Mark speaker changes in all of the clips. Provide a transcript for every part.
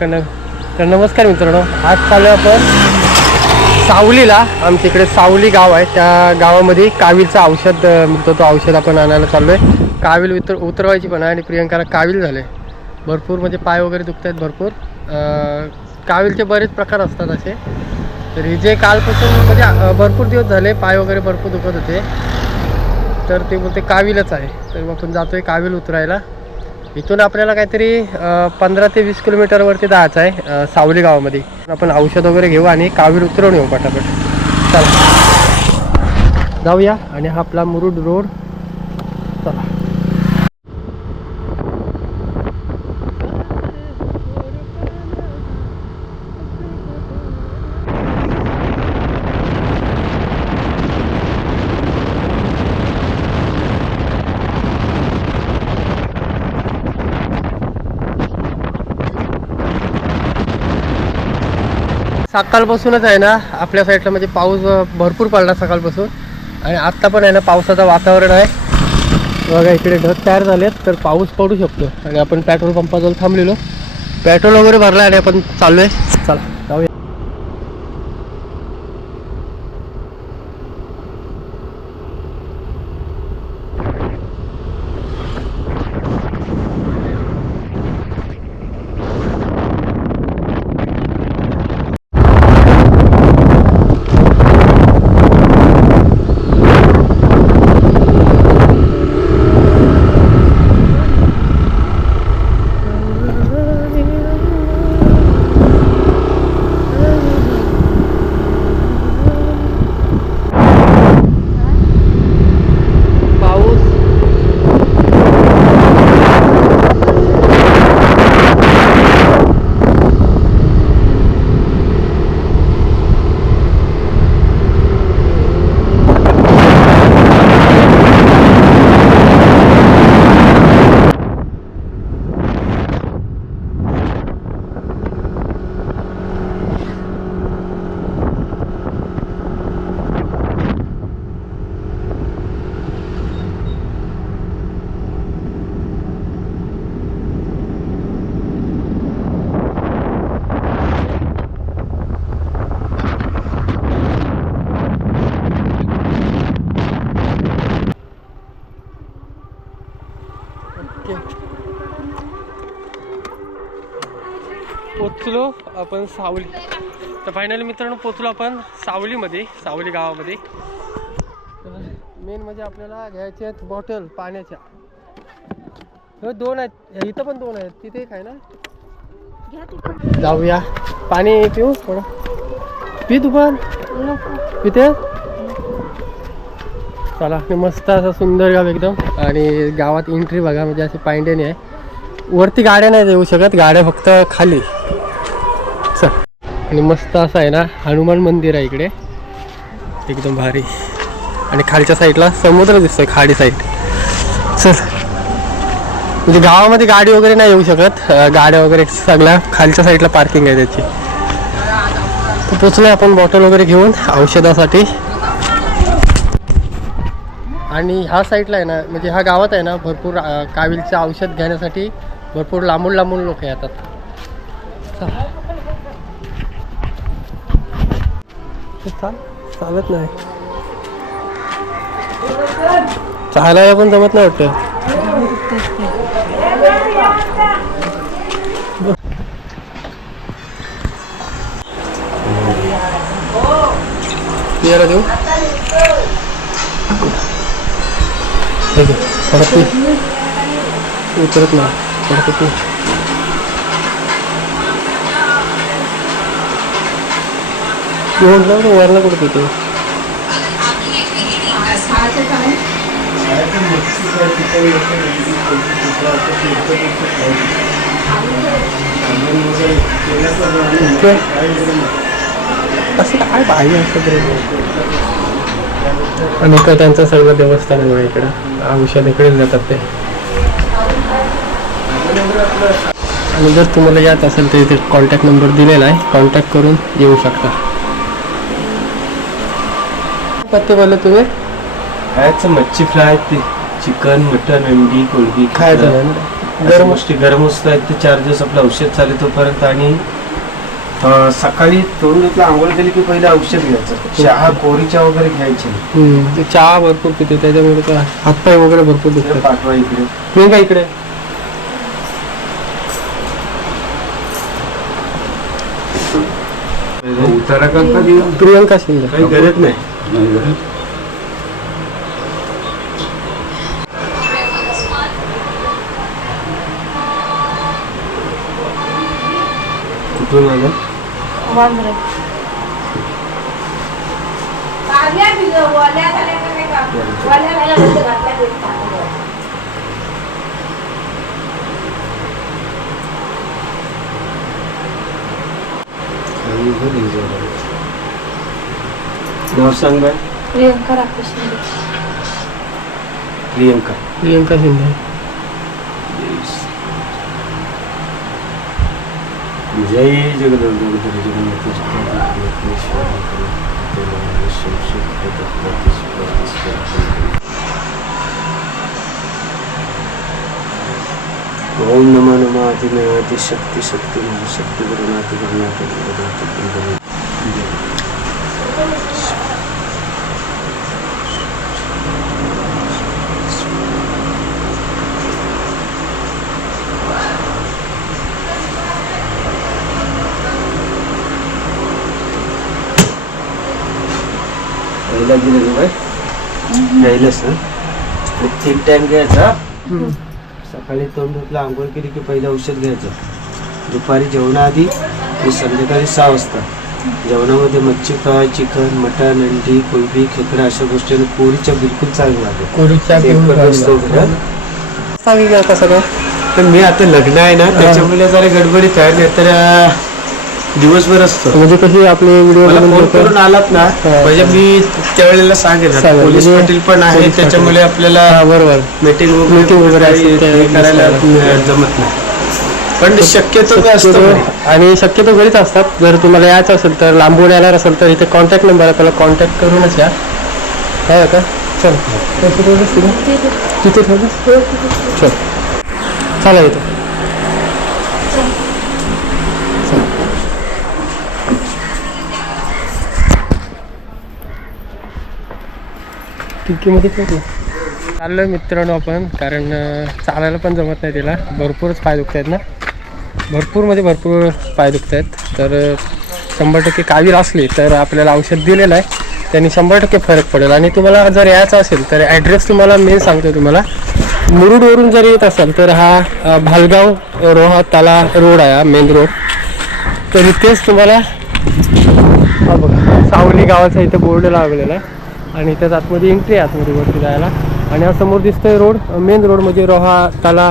Speaker 1: तर नमस्कार मित्रांनो आज चालू आपण सावलीला. आमच्या इकडे सावली गाव आहे. त्या गावामध्ये कावीलचं औषध मिळतो तो औषध आपण आणायला चाललो आहे कावील उतर उतरवायची पण आहे आणि प्रियंकाला कावील झाले भरपूर म्हणजे पाय वगैरे दुखत आहेत भरपूर कावीलचे बरेच प्रकार असतात असे. तर हे जे कालपासून म्हणजे भरपूर दिवस झाले पाय वगैरे भरपूर दुखत होते. तर ते बोलते कावीलच आहे. तर मग आपण जातोय कावील उतरायला. इथून आपल्याला काहीतरी पंधरा ते वीस किलोमीटरवरती जायचं आहे सावली गावामध्ये. आपण औषध वगैरे घेऊ आणि कावीर उतरवून येऊ पटापट. चला. जाऊया आणि हा आपला मुरुड रोड चला सकाळपासूनच आहे ना आपल्या साईडला म्हणजे पाऊस भरपूर पडला सकाळपासून. आणि आत्ता पण आहे ना पावसाचं वातावरण आहे. बघा इकडे ढग तयार झालेत तर पाऊस पडू शकतो. आणि आपण पेट्रोल पंपाजवळ थांबलेलो. पेट्रोल वगैरे भरला आणि आपण चाललो आहे चला जाऊया पाऊस पोचलो आपण सावली. तर फायनली मित्रांनो पोचलो आपण सावलीमध्ये सावली गावामध्ये. मेन म्हणजे आपल्याला घ्यायचे आहेत बॉटल पाण्याच्या. हो दोन आहेत. इथं पण दोन आहेत. तिथे एक आहे ना? जाऊया. पाणी पिऊ थोडं. पी तू पण पिते चला मस्त असं सुंदर गाव एकदम. आणि गावात एंट्री बघा म्हणजे अशी पायंड्याने आहे. वरती गाड्या नाही येऊ शकत गाड्या फक्त खाली. चल. आणि मस्त असं आहे ना हनुमान मंदिर आहे इकडे. एकदम भारी. आणि खालच्या साईडला समुद्र दिसतोय खाडी साईड. चल. म्हणजे गावामध्ये गाडी वगैरे नाही येऊ शकत. गाड्या वगैरे सगळ्या खालच्या साईडला पार्किंग आहे त्याची. तर पोचलोय आपण बॉटल वगैरे घेऊन औषधासाठी. आणि ह्या साईडला आहे ना म्हणजे ह्या गावात आहे ना भरपूर अं, काविलचं औषध घेण्यासाठी भरपूर लांबून लांबून लोक येतात. चला. चालत नाही. चालायला पण जमत नाही वाटतं. देऊ? परत. उतरत नाही. परत पी. मी म्हटलं ना, वरनं असं काय पाहिजे असं आणि तर त्यांचं सगळं देवस्थान आहे इकडं. औषध इकडेच जातात ते. आणि जर तुम्हाला यात असेल तर इथे कॉन्टॅक्ट नंबर दिलेला आहे. कॉन्टॅक्ट करून येऊ शकता. पत्ते बोलले तुम्ही?
Speaker 2: खायचं मच्छी फ्राय ते चिकन मटन अंडी कोळंबी
Speaker 1: खायचं गरम-
Speaker 2: गरम गोष्टी गरम असतात. आहेत ते चार दिवस आपलं औषध चालू तोपर्यंत आणि अं, सकाळी तोडून आपलं आंघोळ केली की पहिले औषध घ्यायचं. चहा कोरी चहा वगैरे घ्यायची. नाही.
Speaker 1: चहा भरपूर पिते त्याच्यामुळे काय हातपाय वगैरे भरपूर
Speaker 2: इकडे
Speaker 1: दुखतात.
Speaker 2: पाठवा इकडे.
Speaker 1: प्रियंका इकडे?
Speaker 2: उतारा करता दिवस
Speaker 1: प्रियंका शिंदे.
Speaker 2: काही गरज नाही. कुठून आलं?
Speaker 3: वल्या झाल्या का नाही का? वल्या झाल्या म्हणजे घातल्या तरी चालेल.
Speaker 2: आणि घरी जाऊ. नाव सांग बाय
Speaker 3: प्रियंका राकेश शिंदे.
Speaker 2: प्रियंका
Speaker 1: प्रियंका शिंदे
Speaker 2: जय जगदंब जगन्नाथ ओम नमः नमः आदि शक्ती शक्ती शक्ती गुरुनाथ गुरुनाथ गुरुनाथ गुरुनाथ पहिला दिलं बाय घ्यायलाच ना तीन टाइम घ्यायचा सकाळी तोंड धुतलं आंघोळ केली की पहिलं औषध घ्यायचं. दुपारी जेवणाआधी आणि संध्याकाळी सहा वाजता. जेवणामध्ये मच्छी फ्राय चिकन मटन अंडी कोळंबी खेकडा अशा गोष्टी आणि पोळीच्या बिलकुल चांगलं
Speaker 1: पिऊन
Speaker 2: पण मी आता लग्न आहे ना त्याच्यामुळे जरा गडबडीत आहे. नाही तर दिवसभर असतो.
Speaker 1: म्हणजे कशी आपले व्हिडिओ
Speaker 2: मला फोन करून आलात ना. म्हणजे मी त्यावेळेला सांगेल. पोलीस
Speaker 1: म्हणजे
Speaker 2: पाटील पण आहे
Speaker 1: पोलीस
Speaker 2: त्याच्यामुळे आपल्याला
Speaker 1: बरोबर.
Speaker 2: मीटिंग
Speaker 1: Meeting वगैरे
Speaker 2: काही
Speaker 1: असेल ते
Speaker 2: हे करायला. अं, जमत नाही. पण शक्यतो मी असतो
Speaker 1: शक्यतो-. आणि शक्यतो घरीच असतात. जर तुम्हाला यायचं असेल तर लांबून येणार असेल तर इथे कॉन्टॅक्ट नंबर आहे त्याला कॉन्टॅक्ट करूनच या. काय का चल. ठेवलेस? तिथे तिथे ठेवलेस? चल. चला इथं. टिक्कीमध्ये ठेवतो आहे मित्रांनो आपण कारण चालायला पण जमत नाही तिला. भरपूरच पाय दुखत आहेत ना भरपूरमध्ये म्हणजे भरपूर पाय दुखत आहेत तर शंभर टक्के कावीर असली तर आपल्याला औषध दिलेलं आहे. त्यांनी शंभर टक्के फरक पडेल. आणि तुम्हाला जर यायचं असेल तर ॲड्रेस तुम्हाला मेन सांगतो तुम्हाला. मुरुडवरून जर येत असाल तर हा भालगाव रोहा ताला रोड आहे हा मेन रोड तर इथेच तुम्हाला बघा सावली गावाचा इथे बोर्ड लागलेला आहे. आणि त्याच आतमध्ये एंट्री आहे आतमध्ये वरती जायला. आणि हा समोर दिसतोय रोड मेन रोड म्हणजे रोहा ताला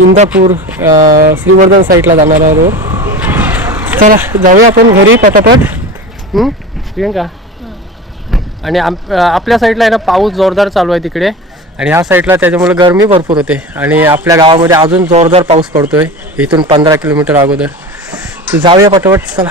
Speaker 1: इंदापूर श्रीवर्धन साईडला जाणारा रोड चला जाऊया आपण घरी पटापट? प्रियंका? आणि आपल्या साईडला आहे ना पाऊस जोरदार चालू आहे तिकडे. आणि ह्या साईडला त्याच्यामुळे गरमी भरपूर होते. आणि आपल्या गावामध्ये अजून जोरदार पाऊस पडतोय इथून पंधरा किलोमीटर अगोदर. तर जाऊया पटापट चला.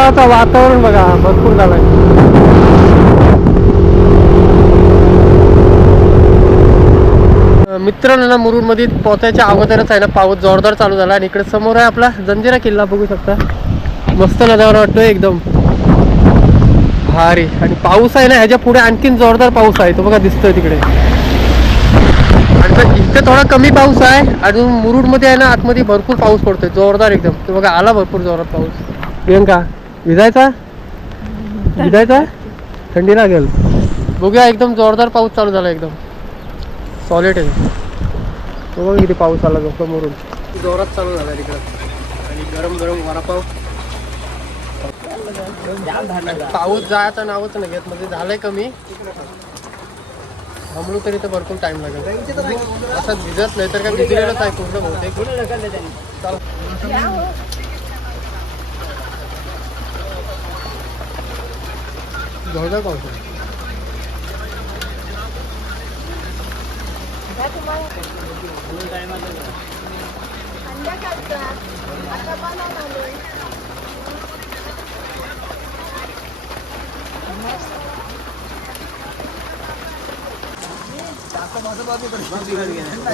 Speaker 1: आता वातावरण बघा भरपूर झालंय. मित्रांनो ना मुरुडमध्ये पोचायच्या अगोदरच आहे ना पाऊस जोरदार चालू झाला आणि इकडे समोर आहे आपला जंजिरा किल्ला बघू शकता. मस्त नजारा वाटतोय एकदम. भारी. आणि पाऊस आहे ना ह्याच्या पुढे आणखीन जोरदार पाऊस आहे. तो बघा दिसतोय तिकडे. आणि इथे थोडा कमी पाऊस आहे. अजून मुरुडमध्ये आहे ना आतमध्ये भरपूर पाऊस पडतोय. जोरदार एकदम. तो बघा आला भरपूर जोरात पाऊस. प्रियंका विजायचा? विजायचा? थंडी लागेल. बघूया एकदम जोरदार पाऊस चालू झाला एकदम. सॉलिड आहे. तो बघ किती पाऊस आला जो समोरून. जोरात चालू झाला तिकडं. आणि गरम गरम वडापाव. आणि पाऊस जायचं नावच नाही घेत म्हणजे झालंय कमी. थांबलो तरी तर भरपूर टाइम लागेल. असं भिजत नाही तर काय भिजलेलंच आहे पूर्ण बहुतेक.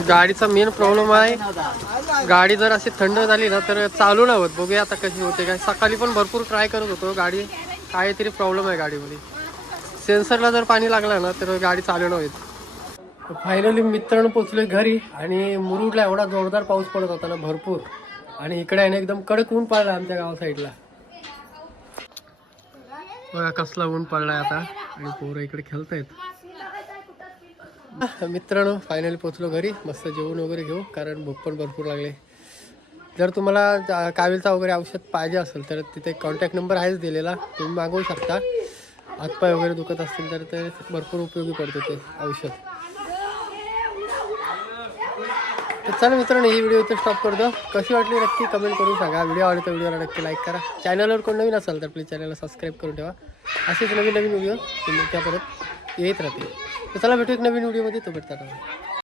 Speaker 1: गाडीचा मेन प्रॉब्लेम आहे. गाडी जर अशी थंड झाली ना तर चालू नाही होत बघूया आता कशी होते काय. सकाळी पण भरपूर ट्राय करत होतो. गाडी काहीतरी प्रॉब्लेम आहे गाडीमध्ये. सेन्सरला जर पाणी लागलं ना तर गाडी चालू नाही होत फायनली मित्रांनो पोचले घरी आणि मुरुडला एवढा जोरदार पाऊस पडत होता ना भरपूर. आणि इकडे आहे ना एकदम कडक ऊन पडला आमच्या गावा साईडला. बघा कसला ऊन पडलाय आता. आणि पोरं इकडे खेळतायत. मित्रांनो फायनली पोचलो घरी. मस्त जेवण वगैरे घेऊ कारण भूक पण भरपूर लागले. जर तुम्हाला काविलचा वगैरे औषध पाहिजे असेल तर तिथे कॉन्टॅक्ट नंबर आहेच दिलेला. तुम्ही मागवू शकता. हातपाय वगैरे दुखत असतील तर ते भरपूर उपयोगी पडते ते औषध. चला मित्रांनो ही व्हिडिओ इथे स्टॉप करतो. कशी वाटली नक्की कमेंट करून सांगा. व्हिडिओ आवडतो व्हिडिओला नक्की लाईक करा. चॅनलवर कोण नवीन असाल तर प्लीज चॅनलला सबस्क्राईब करून ठेवा. असेच नवीन नवीन व्हिडिओ तुम्ही त्या परत. येत राहतील. तर चला भेटू एक नवीन व्हिडिओमध्ये तो भेटतात